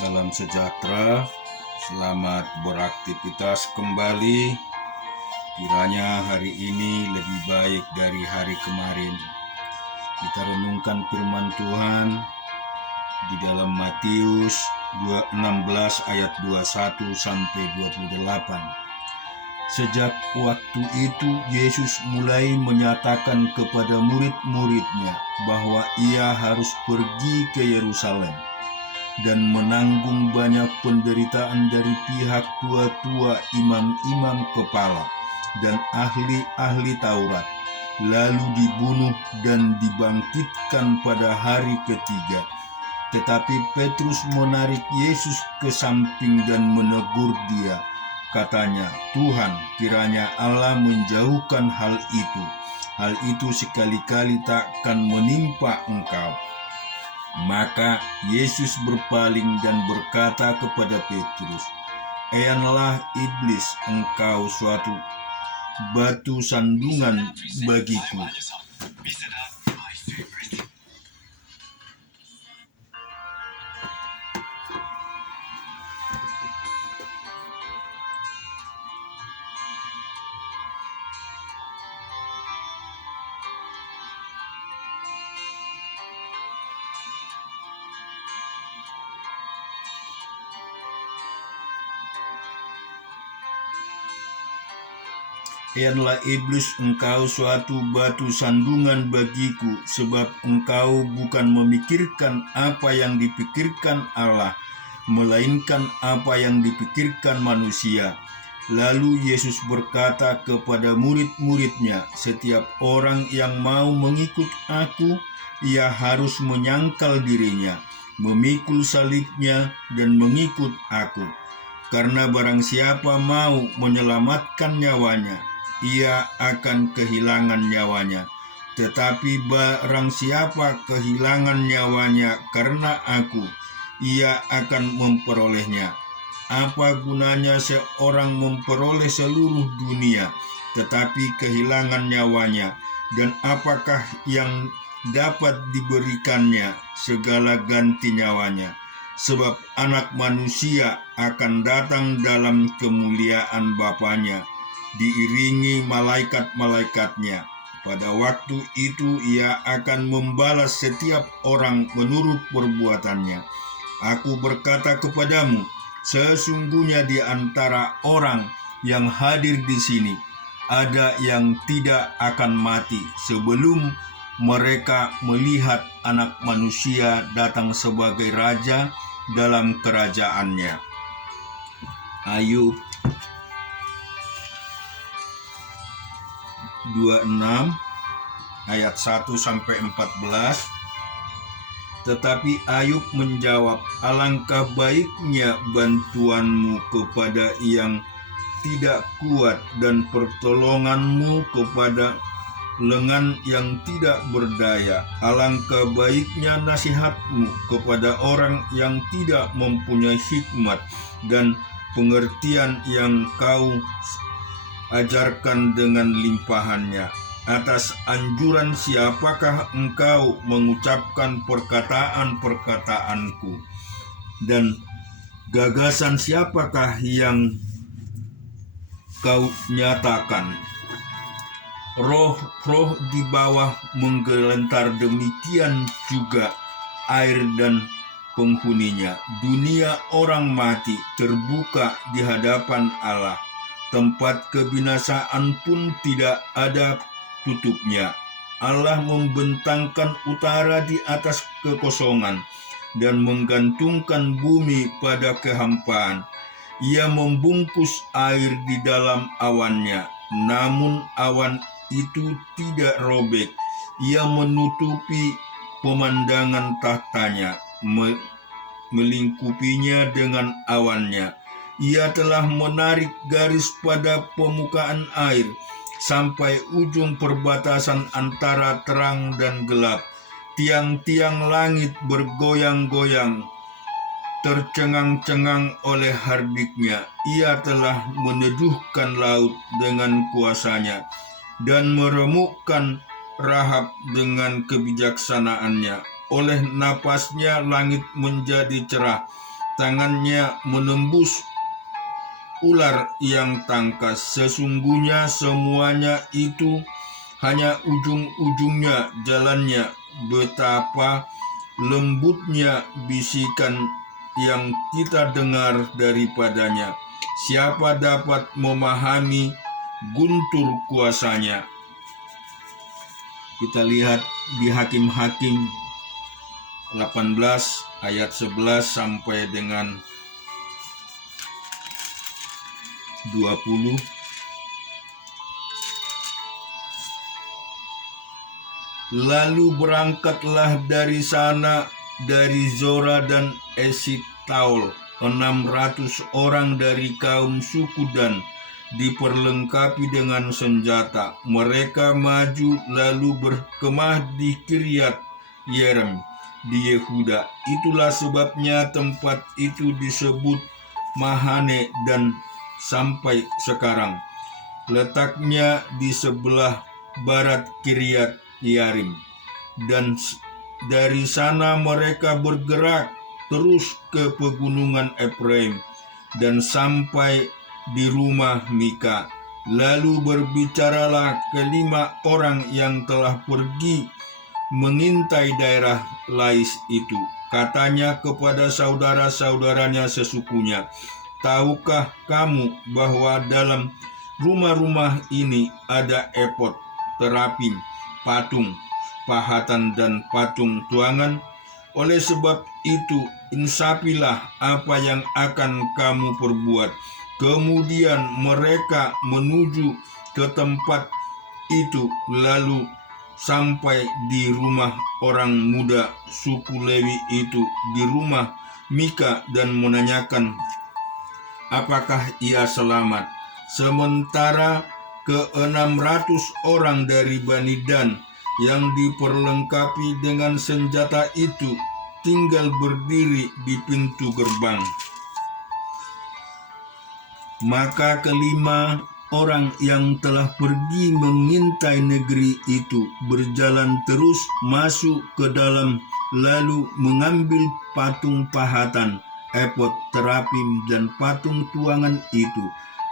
Salam sejahtera, selamat beraktivitas kembali. Kiranya hari ini lebih baik dari hari kemarin. Kita renungkan firman Tuhan di dalam Matius 16 ayat 21 sampai 28. Sejak waktu itu Yesus mulai menyatakan kepada murid-muridnya bahwa ia harus pergi ke Yerusalem dan menanggung banyak penderitaan dari pihak tua-tua imam-imam kepala dan ahli-ahli Taurat, lalu dibunuh dan dibangkitkan pada hari ketiga. Tetapi Petrus menarik Yesus ke samping dan menegur dia. Katanya, "Tuhan, kiranya Allah menjauhkan hal itu. Hal itu sekali-kali takkan menimpa engkau." Maka Yesus berpaling dan berkata kepada Petrus, "Eyanlah iblis, engkau suatu batu sandungan bagiku." "Eyanlah iblis, engkau suatu batu sandungan bagiku, sebab engkau bukan memikirkan apa yang dipikirkan Allah, melainkan apa yang dipikirkan manusia." Lalu Yesus berkata kepada murid-muridnya, "Setiap orang yang mau mengikut aku, ia harus menyangkal dirinya, memikul salibnya, dan mengikut aku. Karena barang siapa mau menyelamatkan nyawanya, ia akan kehilangan nyawanya. Tetapi barang siapa kehilangan nyawanya karena aku, ia akan memperolehnya. Apa gunanya seorang memperoleh seluruh dunia, tetapi kehilangan nyawanya? Dan apakah yang dapat diberikannya segala ganti nyawanya? Sebab Anak Manusia akan datang dalam kemuliaan Bapanya, diiringi malaikat-malaikatnya. Pada waktu itu ia akan membalas setiap orang menurut perbuatannya. Aku berkata kepadamu, sesungguhnya di antara orang yang hadir di sini, ada yang tidak akan mati sebelum mereka melihat Anak Manusia datang sebagai Raja dalam kerajaannya." Ayub 26 ayat 1 sampai 14. Tetapi Ayub menjawab, "Alangkah baiknya bantuanmu kepada yang tidak kuat dan pertolonganmu kepada lengan yang tidak berdaya. Alangkah baiknya nasihatmu kepada orang yang tidak mempunyai hikmat dan pengertian yang kau ajarkan dengan limpahannya. Atas anjuran siapakah engkau mengucapkan perkataan-perkataanku? Dan gagasan siapakah yang kau nyatakan? Roh-roh di bawah menggelentar, demikian juga air dan penghuninya. Dunia orang mati terbuka di hadapan Allah. Tempat kebinasaan pun tidak ada tutupnya. Allah membentangkan utara di atas kekosongan dan menggantungkan bumi pada kehampaan. Ia membungkus air di dalam awannya, namun awan itu tidak robek. Ia menutupi pemandangan tahtanya, melingkupinya dengan awannya. Ia telah menarik garis pada permukaan air sampai ujung perbatasan antara terang dan gelap. Tiang-tiang langit bergoyang-goyang, tercengang-cengang oleh hardiknya. Ia telah meneduhkan laut dengan kuasanya dan meremukkan Rahab dengan kebijaksanaannya. Oleh napasnya langit menjadi cerah, tangannya menembus ular yang tangkas. Sesungguhnya semuanya itu hanya ujung-ujungnya jalannya. Betapa lembutnya bisikan yang kita dengar daripadanya. Siapa dapat memahami guntur kuasanya? Kita lihat di Hakim-Hakim 18 ayat 11 sampai dengan 20. Lalu berangkatlah dari sana, dari Zora dan Esitaol, 600 orang dari kaum suku Dan, diperlengkapi dengan senjata. Mereka maju lalu berkemah di Kiryat Yearim di Yehuda. Itulah sebabnya tempat itu disebut Mahane dan sampai sekarang. Letaknya di sebelah barat Kiryat Yearim. Dan dari sana mereka bergerak terus ke pegunungan Efraim dan sampai di rumah Mika. Lalu berbicaralah kelima orang yang telah pergi mengintai daerah Lais itu. Katanya kepada saudara-saudaranya sesukunya, tahukah kamu bahwa dalam rumah-rumah ini ada epod, terapim, patung pahatan dan patung tuangan? Oleh sebab itu, insapilah apa yang akan kamu perbuat. Kemudian mereka menuju ke tempat itu, lalu sampai di rumah orang muda suku Lewi itu, di rumah Mika, dan menanyakan apakah ia selamat. Sementara ke-600 orang dari Bani Dan yang diperlengkapi dengan senjata itu tinggal berdiri di pintu gerbang. Maka kelima orang yang telah pergi mengintai negeri itu berjalan terus masuk ke dalam, lalu mengambil patung pahatan, epod, terapim, dan patung tuangan itu.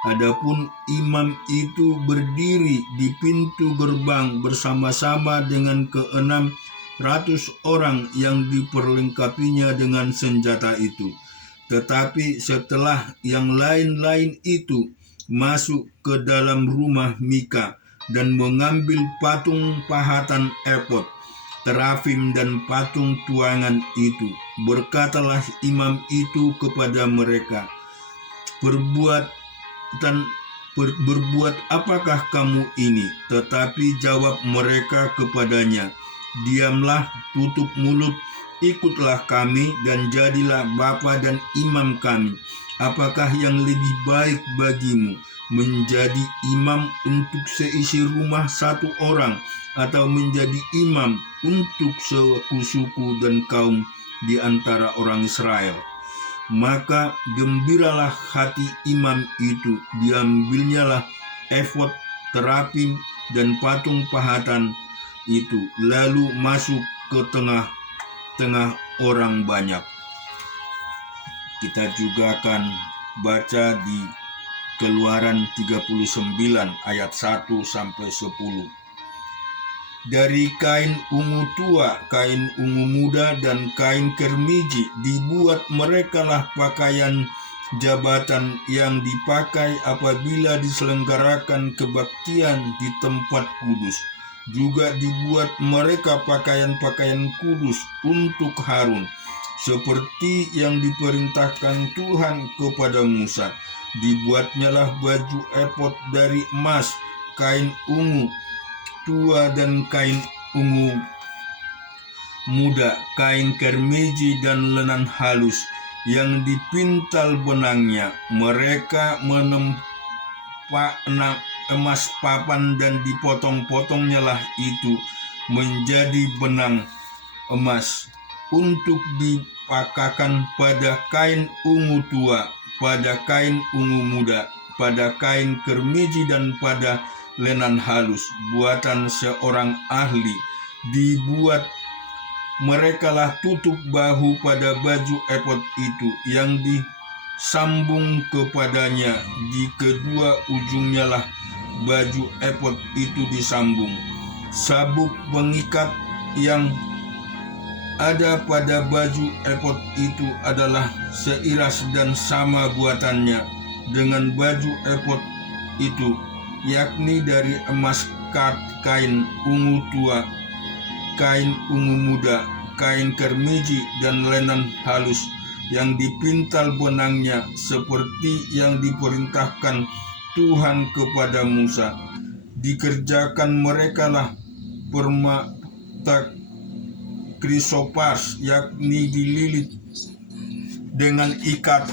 Adapun imam itu berdiri di pintu gerbang bersama-sama dengan ke-600 orang yang diperlengkapinya dengan senjata itu. Tetapi setelah yang lain-lain itu masuk ke dalam rumah Mika dan mengambil patung pahatan, epod, terafim, dan patung tuangan itu, berkatalah imam itu kepada mereka, Berbuat apakah kamu ini? Tetapi jawab mereka kepadanya, diamlah, tutup mulut, ikutlah kami dan jadilah bapa dan imam kami. Apakah yang lebih baik bagimu, menjadi imam untuk seisi rumah satu orang, atau menjadi imam untuk suku dan kaum di antara orang Israel? Maka gembiralah hati imam itu, diambilnyalah efod, terapim, dan patung pahatan itu, lalu masuk ke tengah-tengah orang banyak. Kita juga akan baca di Keluaran 39 ayat 1 sampai 10. Dari kain ungu tua, kain ungu muda, dan kain kermiji dibuat merekalah pakaian jabatan yang dipakai apabila diselenggarakan kebaktian di tempat kudus. Juga dibuat mereka pakaian-pakaian kudus untuk Harun, seperti yang diperintahkan Tuhan kepada Musa. Dibuatnyalah baju epod dari emas, kain ungu tua dan kain ungu muda, kain kermiji dan lenan halus yang dipintal benangnya. Mereka menempa emas papan dan dipotong-potongnya itu menjadi benang emas untuk dipakakan pada kain ungu tua, pada kain ungu muda, pada kain kermiji, dan pada lenan halus buatan seorang ahli. Dibuat merekalah tutup bahu pada baju efod itu yang disambung kepadanya. Di kedua ujungnya lah baju efod itu disambung. Sabuk pengikat yang ada pada baju efod itu adalah seiras dan sama buatannya dengan baju efod itu, yakni dari emas, kain ungu tua, kain ungu muda, kain kermiji, dan lenan halus yang dipintal benangnya seperti yang diperintahkan Tuhan kepada Musa. Dikerjakan merekalah permata krisopas, yakni dililit dengan ikat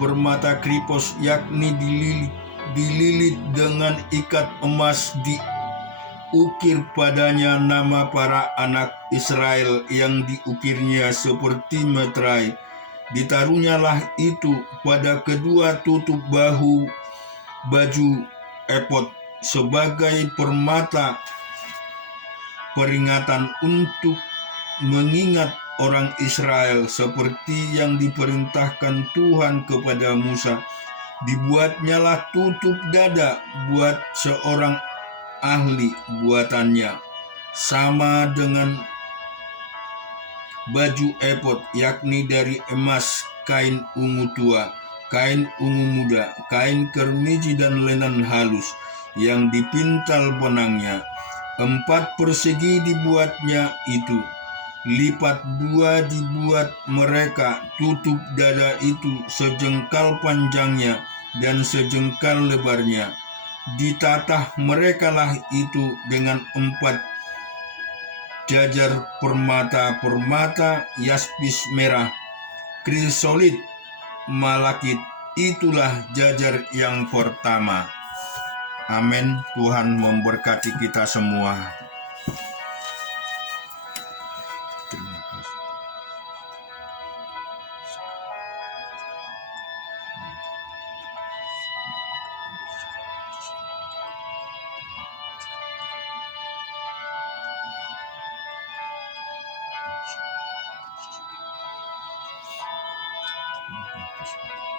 permata kripos, yakni dililit dengan ikat emas. Diukir padanya nama para anak Israel yang diukirnya seperti meterai. Ditaruhnyalah itu pada kedua tutup bahu baju efod sebagai permata peringatan untuk mengingat orang Israel, seperti yang diperintahkan Tuhan kepada Musa. Dibuatnyalah tutup dada buat seorang ahli buatannya, sama dengan baju efod, yakni dari emas, kain ungu tua, kain ungu muda, kain kermiji, dan lenan halus yang dipintal benangnya. 4 persegi dibuatnya itu, lipat 2 dibuat mereka tutup dada itu sejengkal panjangnya dan sejengkal lebarnya. Ditatah merekalah itu dengan 4 jajar permata yaspis merah, krisolit, malakit. Itulah jajar yang pertama. Amin. Tuhan memberkati kita semua. Terima kasih. Terima kasih.